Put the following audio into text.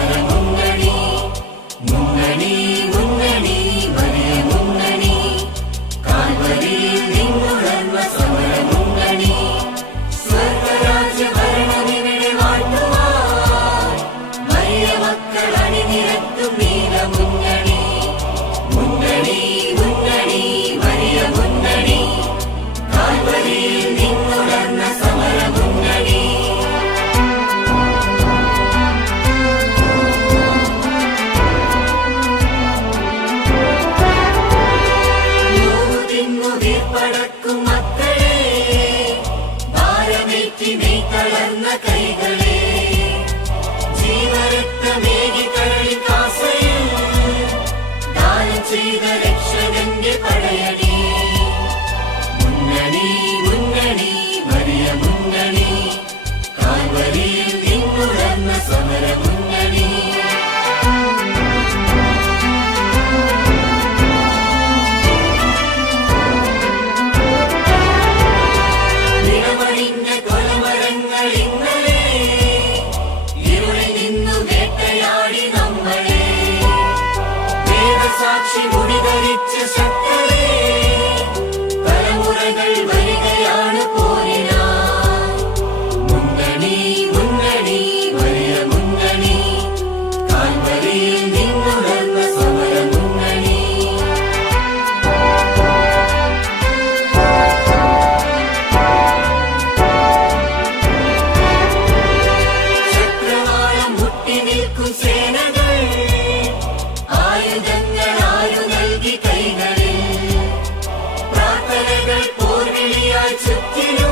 സമരമുന്നണി മുന്നണി മുന്നണി വലിയ മുന്നണി കാൽവരിയിൽ നിന്നുണർന്ന സമരമുന്നണി സ്വർഗരാജ്യ ഭരണമിവിടെ വാഴ്ത്തുവാൻ വലിയ മക്കൾ അണിനിരത്തും നീലമുന്നണി മുന്നണി മുന്നണി വലിയ മുന്നണി കാൽവരിയിൽ നിന്നുണർന്ന സമരമുന്നണി പടക്കും മക്കളെ ഭാരമേറ്റി നെയ്തളർന്ന കൈകളെ ജീവരക്തമേകി കരളിൽ കാസയിൽ ദാനം ചെയ്ത രക്ഷകന്റെ പടയടി മുന്നണി മുന്നണി വലിയ മുന്നണി കാൽവരിയിൽ നിന്നുണർന്ന സമരമുന്നണി സാക്ഷി മുടിധരിച്ച ശക്തരെ തലമുറകൾ വരികയാണ് പോരിനാൻ മുന്നണി മുന്നണി വലിയ മുന്നണി കാൽവരിയിൽ നിന്നുണർന്ന സമരമുന്നണി ചക്രവാളം മുട്ടി നിൽക്കും സേനകൾ ആയുധങ്ങൾ ആരു നൽകി കൈകളിൽ പ്രാർത്ഥനകൾ പോർവിളിയായി ചുറ്റിലും